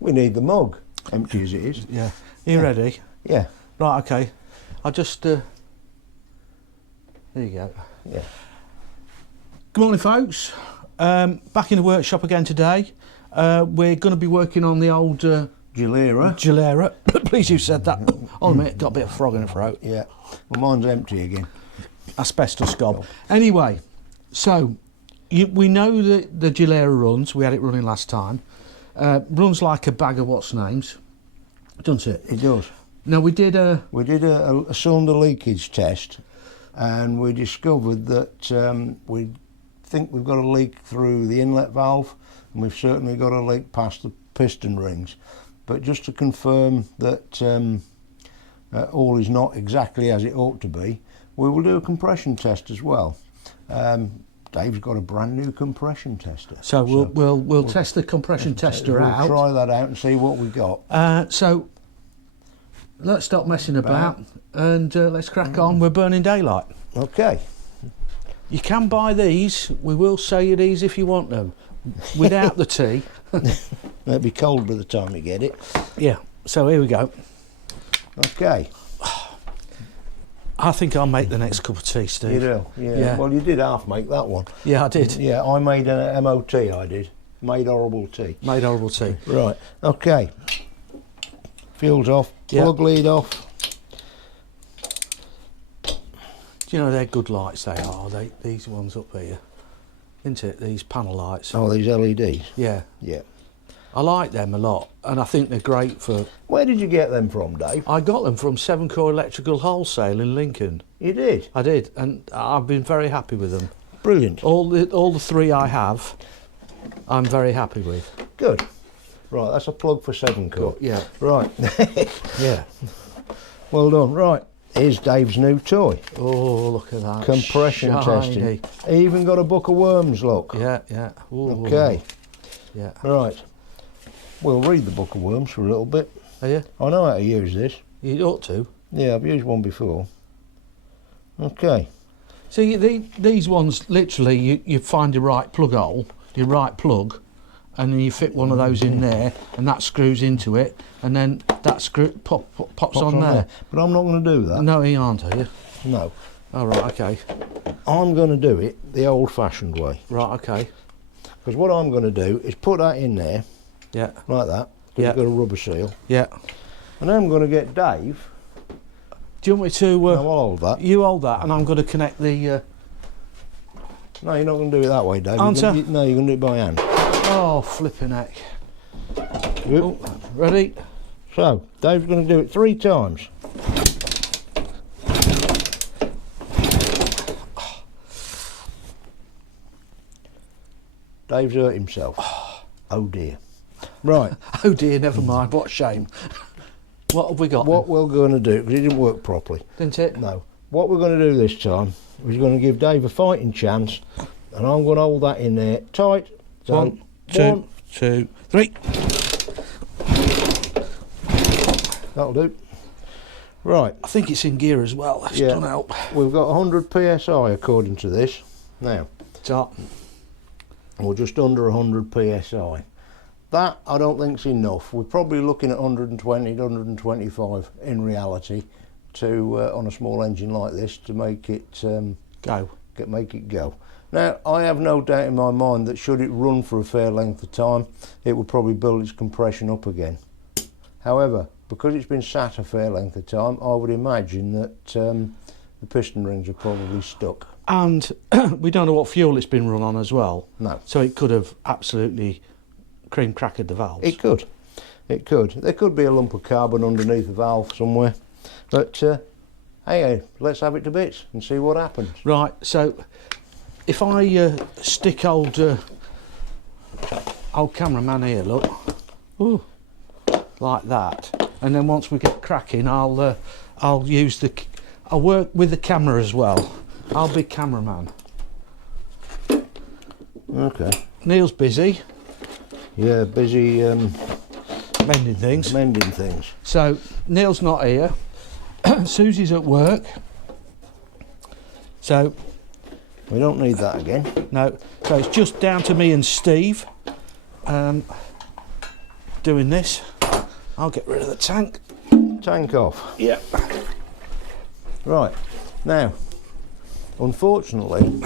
We need the mug, empty as it is. Yeah. You ready? Yeah. Right, okay. I'll just... there you go. Yeah. Good morning, folks. Back in the workshop again today. We're going to be working on the old... Gilera. Please, you said that. Oh, a minute, got a bit of frog in the throat. Yeah. Well, mine's empty again. Asbestos gob. Anyway, so we know that the Gilera runs. We had it running last time. Runs like a bag of what's names, doesn't it? It does. Now we did a cylinder leakage test, and we discovered that we think we've got a leak through the inlet valve, and we've certainly got a leak past the piston rings. But just to confirm that all is not exactly as it ought to be, we will do a compression test as well. Dave's got a brand new compression tester. So we'll test the compression tester out. We'll try that out and see what we got. So let's stop messing about and let's crack on. We're burning daylight. Okay. You can buy these. We will sell you these if you want them, without the tea. It'll be cold by the time you get it. Yeah. So here we go. Okay. I think I'll make the next cup of tea, Steve. You do? Yeah. Well, you did half make that one. Yeah, I did. Yeah, I made an MOT, I did. Made horrible tea. Made horrible tea. Right, okay. Fuel's off, plug lead off. Do you know they're good lights, they are, these ones up here. Isn't it, these panel lights? Oh, these LEDs? Yeah. Yeah. I like them a lot, and I think they're great for... Where did you get them from, Dave? I got them from 7 Core Electrical Wholesale in Lincoln. You did? I did, and I've been very happy with them. Brilliant. All the 3 I have, I'm very happy with. Good. Right, that's a plug for 7 Core. Yeah. Right. Yeah. Well done. Right, here's Dave's new toy. Oh, look at that. Compression testing. Even got a book of worms, look. Yeah, yeah. Ooh. Okay. Yeah. Right. We'll read the book of worms for a little bit. Are you? I know how to use this. You ought to. Yeah, I've used one before. Okay. See, these ones, literally, you find your right plug hole, your right plug, and then you fit one of those in there, and that screws into it, and then that screw pops on there. But I'm not going to do that. No, you aren't, are you? No. Oh, right, okay. I'm going to do it the old-fashioned way. Right, okay. Because what I'm going to do is put that in there. Yeah. Like that. Yeah. It's got a rubber seal. Yeah. And then I'm going to get Dave. Do you want me to... No, I'll hold that. You hold that, and I'm going to connect the... No, you're not going to do it that way, Dave. Aren't no, you're going to do it by hand. Oh, flipping heck. Oh, ready? So, Dave's going to do it 3 times. Dave's hurt himself. Oh dear. Right. Oh dear, never mind. What a shame. What have we got? What we're going to do, because it didn't work properly. Didn't it? No. What we're going to do this time is going to give Dave a fighting chance, and I'm going to hold that in there tight. So 1, 2, 2, 3. That'll do. Right. I think it's in gear as well. That's Yeah. doesn't help. We've got 100 psi according to this. Now. Top. Or just under 100 psi. That I don't think's enough. We're probably looking at 120 to 125 in reality to on a small engine like this to make it make it go. Now I have no doubt in my mind that should it run for a fair length of time, it would probably build its compression up again. However, because it's been sat a fair length of time, I would imagine that the piston rings are probably stuck. And we don't know what fuel it's been run on as well. No. So it could have absolutely cream crackered the valves. It could. It could. There could be a lump of carbon underneath the valve somewhere. But hey, let's have it to bits and see what happens. Right, so if I stick old cameraman here, look. Ooh, like that. And then once we get cracking, I'll work with the camera as well. I'll be cameraman. Okay. Neil's busy. Yeah, busy mending things. Mending things. So Neil's not here. Susie's at work. So we don't need that again. No. So it's just down to me and Steve. doing this. I'll get rid of the tank. Tank off. Yeah. Right, now, unfortunately,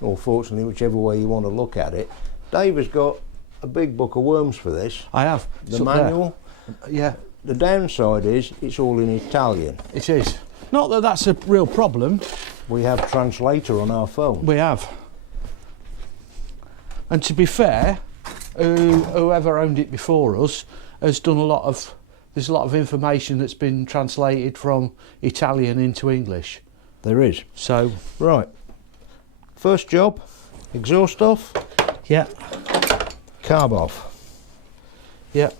or fortunately, whichever way you want to look at it, Dave has got a big book of worms for this. I have. The manual. Yeah. The downside is it's all in Italian. It is. Not that that's a real problem. We have translator on our phone. We have. And to be fair, whoever owned it before us has done a lot of, there's a lot of information that's been translated from Italian into English. There is. So, right. First job, exhaust off. Yeah. Carb off. Yeah.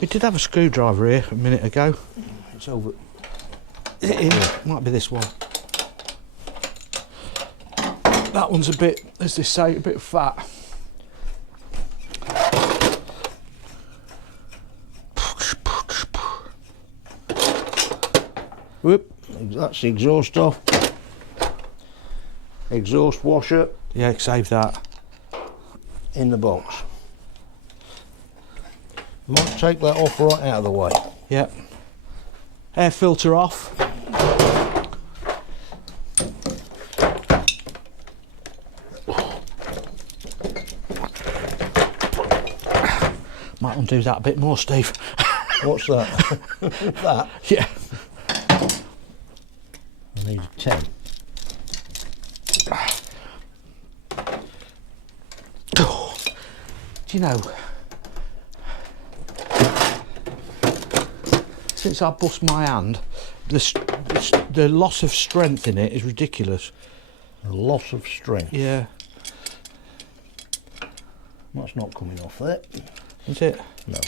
We did have a screwdriver here a minute ago. It's over. It might be this one. That one's a bit, as they say, a bit fat. Whoop, that's the exhaust off. Exhaust washer. Yeah, save that. In the box. Might take that off right out of the way. Yep. Air filter off. Might undo that a bit more, Steve. What's that? That? Yeah. I need a 10. Do you know, since I bust my hand, the loss of strength in it is ridiculous. A loss of strength. Yeah. That's not coming off there. Is it? No.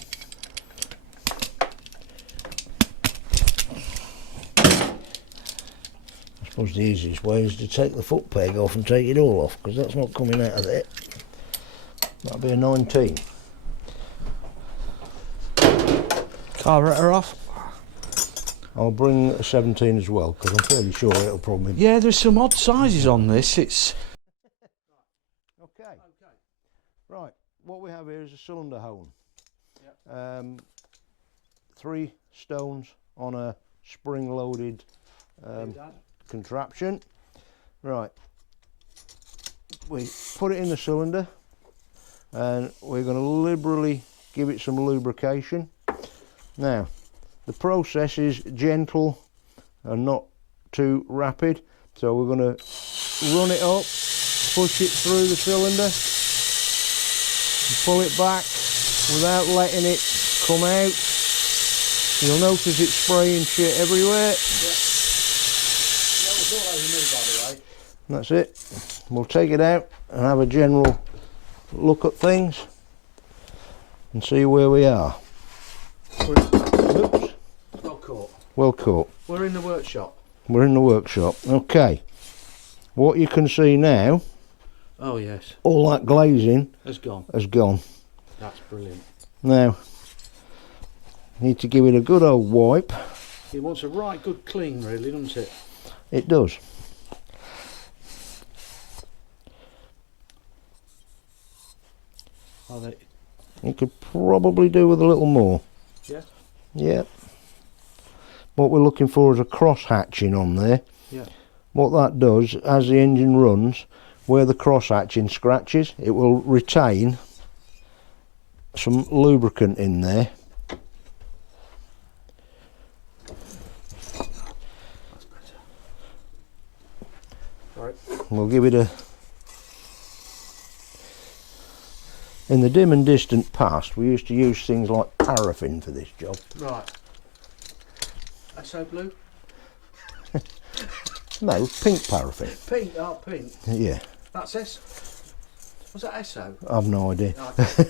I suppose the easiest way is to take the foot peg off and take it all off, because that's not coming out of there. That'll be a 19. Carburetor off. I'll bring a 17 as well, because I'm fairly sure it'll probably... Yeah, there's some odd sizes on this. It's... Okay. Right, what we have here is a cylinder hone. Yep. 3 stones on a spring-loaded contraption. Right. We put it in the cylinder, and we're going to liberally give it some lubrication. Now, the process is gentle and not too rapid, so we're going to run it up, push it through the cylinder, and pull it back without letting it come out. You'll notice it's spraying shit everywhere. Yeah. That was all over me, by the way. And that's it. We'll take it out and have a general look at things and see where we are. Oops. Well caught. Well caught. We're in the workshop. We're in the workshop. Okay. What you can see now, Oh yes. all that glazing Has gone. has gone. That's brilliant. Now, need to give it a good old wipe. It wants a right good clean, really, doesn't it? It does. Are they? You could probably do with a little more. Yeah. Yeah. What we're looking for is a cross hatching on there. Yeah. What that does, as the engine runs, where the cross hatching scratches, it will retain some lubricant in there. Right. We'll give it a... In the dim and distant past, we used to use things like paraffin for this job. Right. So blue? No, pink paraffin. Pink, oh pink. Yeah. That's S. Was that SO? I've no idea. Oh, okay. I'm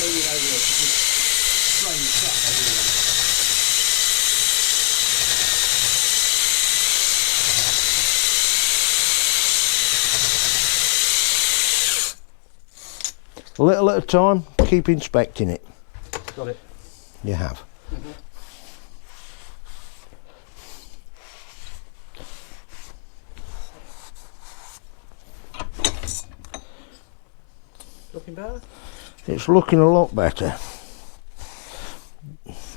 moving over here to just strain the stuff everywhere. A little at a time, keep inspecting it. Got it. You have. Mm-hmm. Looking better? It's looking a lot better.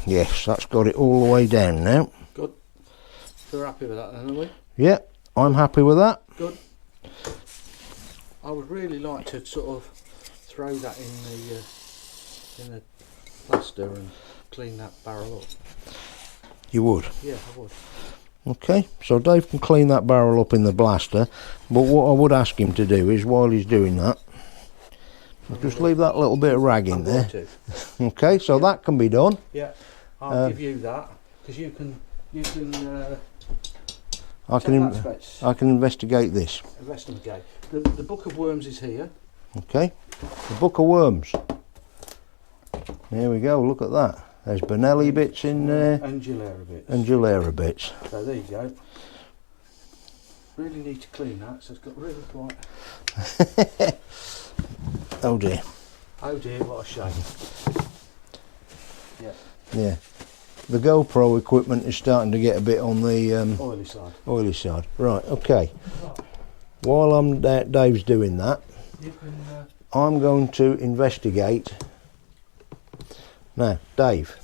Yes, that's got it all the way down now. Good. So we're happy with that then, are we? Yeah, I'm happy with that. Good. I would really like to sort of throw that in the plaster and clean that barrel up. You would? Yeah, I would. Okay, so Dave can clean that barrel up in the blaster, but what I would ask him to do is, while he's doing that, just leave that little bit of rag in there. Okay, so that can be done. Yeah, I'll give you that, because you can I can investigate this. Investigate. The Book of Worms is here. Okay, the Book of Worms. There we go, look at that. There's Benelli bits in there. And Gilera bits. And Gilera bits. So there you go. Really need to clean that, so it's got really quite... Oh dear. Oh dear, what a shame. Yeah. Yeah. The GoPro equipment is starting to get a bit on the oily side. Oily side. Right, okay. While Dave's doing that, you can, I'm going to investigate. Now, Dave,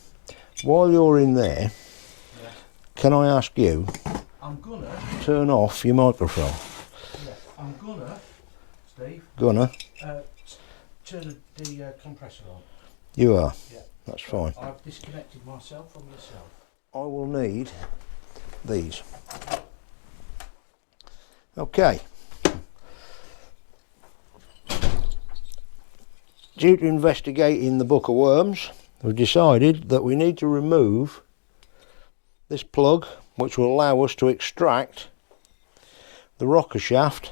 while you're in there, can I ask you, I'm gonna turn off your microphone? Yeah, I'm gonna, Steve. Gonna? Turn the compressor on. You are? Yeah. That's fine. I've disconnected myself from yourself. I will need these. Okay. Due to investigating the Book of Worms, we've decided that we need to remove this plug, which will allow us to extract the rocker shaft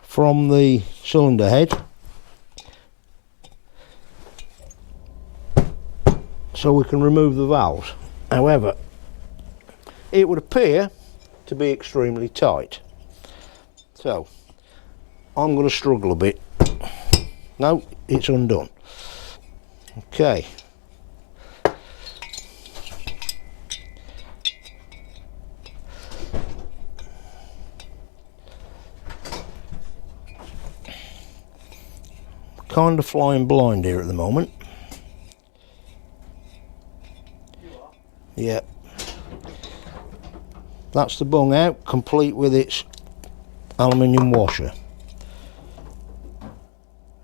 from the cylinder head, so we can remove the valves. However, it would appear to be extremely tight, so I'm going to struggle a bit. No, it's undone. Okay. Kind of flying blind here at the moment. You are? Yeah. That's the bung out, complete with its aluminium washer.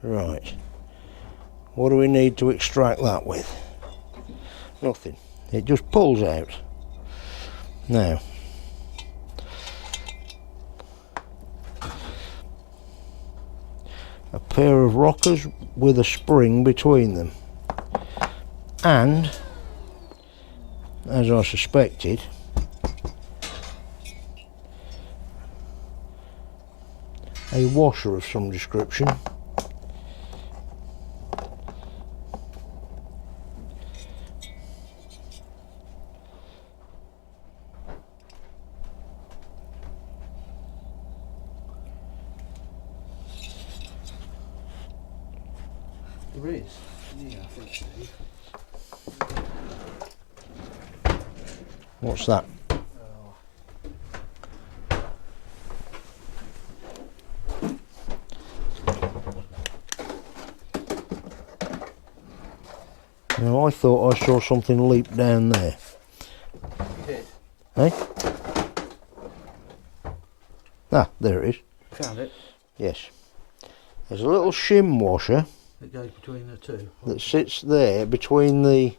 Right. What do we need to extract that with? Nothing. It just pulls out. Now, a pair of rockers with a spring between them, and, as I suspected, a washer of some description. There is. Yeah, I think so. What's that? Now, I thought I saw something leap down there. You did? Eh? Ah, there it is. Found it. Yes. There's a little shim washer It goes between the two. that sits there between the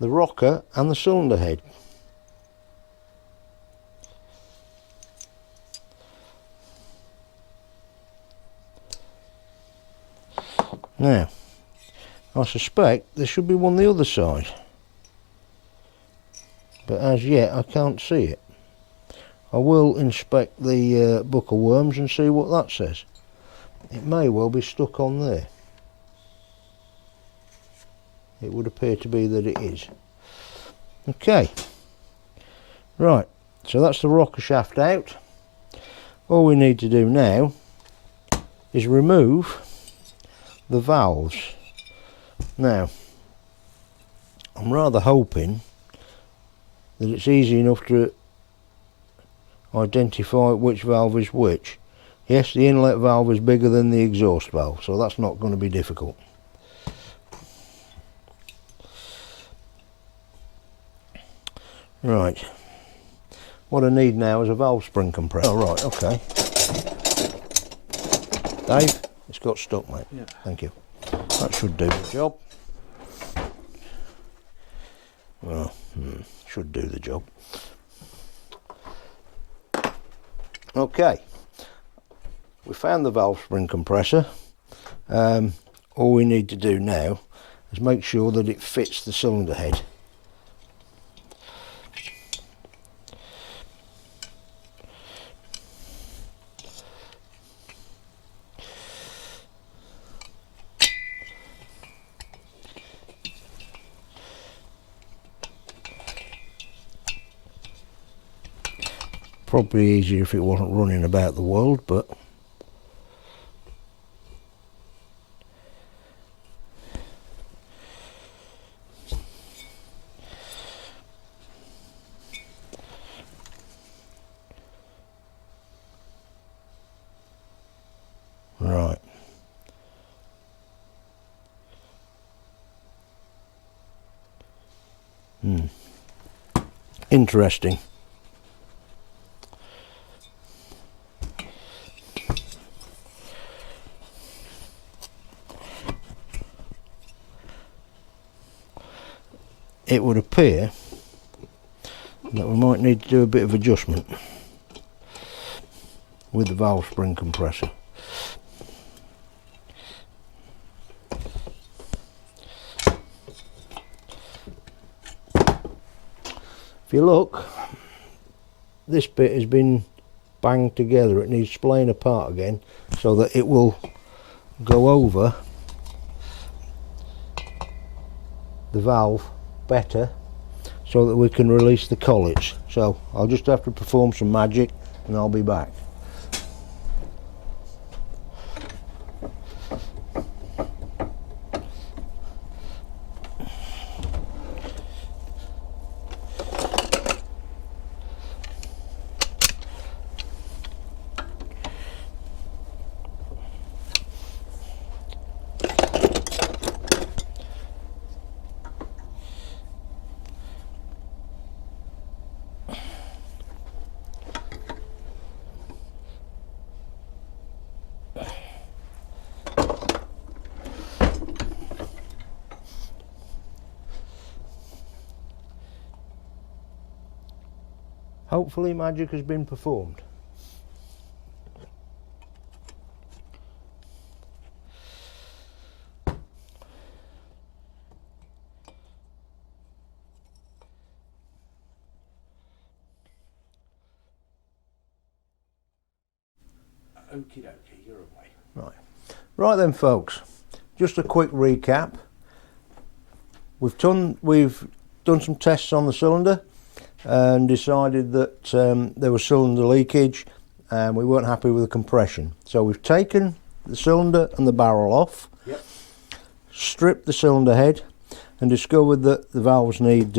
the rocker and the cylinder head. Now, I suspect there should be one the other side, but as yet I can't see it. I will inspect the Book of Worms and see what that says. It may well be stuck on there. It would appear to be that it is. Okay, right, so that's the rocker shaft out. All we need to do now is remove the valves. Now, I'm rather hoping that it's easy enough to identify which valve is which. Yes, the inlet valve is bigger than the exhaust valve, so that's not going to be difficult. Right, what I need now is a valve spring compressor. Oh right, okay. Dave, it's got stuck, mate. Yeah. Thank you. That should do the job. Well, should do the job. Okay, we found the valve spring compressor. All we need to do now is make sure that it fits the cylinder head. Probably easier if it wasn't running about the world, but right. Interesting. It would appear that we might need to do a bit of adjustment with the valve spring compressor. If you look, this bit has been banged together. It needs splaying apart again so that it will go over the valve better, so that we can release the collets. So I'll just have to perform some magic and I'll be back. Hopefully magic has been performed. Okie dokie, you're away. Right. Right then folks, just a quick recap. We've done some tests on the cylinder and decided that there was cylinder leakage and we weren't happy with the compression. So we've taken the cylinder and the barrel off, Yep. stripped the cylinder head and discovered that the valves need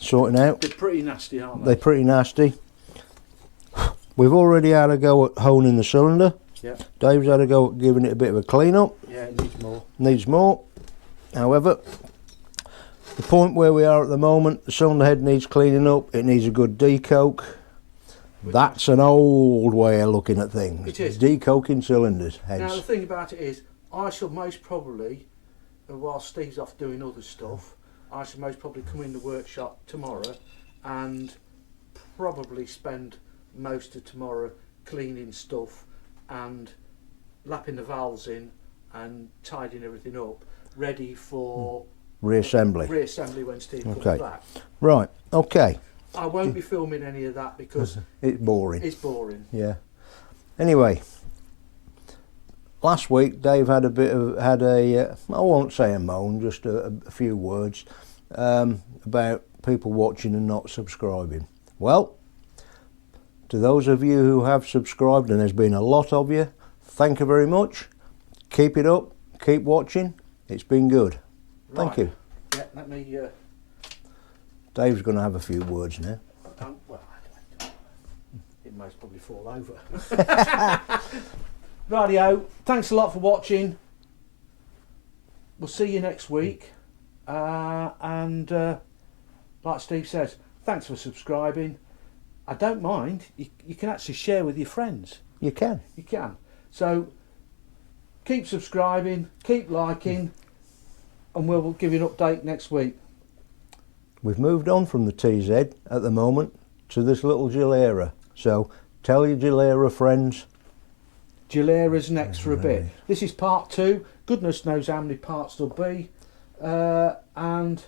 sorting out. They're pretty nasty, aren't they? They're pretty nasty. We've already had a go at honing the cylinder. Yeah. Dave's had a go at giving it a bit of a clean up. Yeah, it needs more. Needs more. However, the point where we are at the moment, the cylinder head needs cleaning up. It needs a good decoke. That's an old way of looking at things. It is. Decoking cylinders heads. Now the thing about it is, I shall most probably, while Steve's off doing other stuff, I shall most probably come in the workshop tomorrow and probably spend most of tomorrow cleaning stuff and lapping the valves in and tidying everything up, ready for Reassembly. Reassembly when Steve comes Okay. back. Right, okay. I won't be filming any of that because It's boring. it's boring. Yeah. Anyway, last week Dave had I won't say a moan, just a few words about people watching and not subscribing. Well, to those of you who have subscribed, and there's been a lot of you, thank you very much. Keep it up, keep watching. It's been good. Thank Right. you. Yeah, let me Dave's going to have a few words now. Well, it most probably fall over. Rightio, thanks a lot for watching. We'll see you next week. And like Steve says, thanks for subscribing. I don't mind. You can actually share with your friends. You can. You can. So keep subscribing, keep liking, and we'll give you an update next week. We've moved on from the TZ at the moment to this little Gilera. So tell your Gilera friends. Gilera's next for a bit. This is part 2. Goodness knows how many parts there'll be. And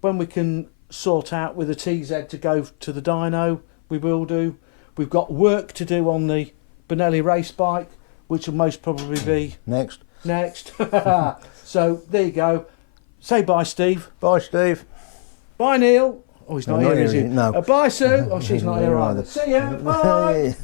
when we can sort out with a TZ to go to the dyno, we will do. We've got work to do on the Benelli race bike, which will most probably be Next. So there you go. Say bye, Steve. Bye, Steve. Bye, Neil. Oh, he's not here, is he? No. Bye, Sue. Oh, she's not here either. See ya. Bye.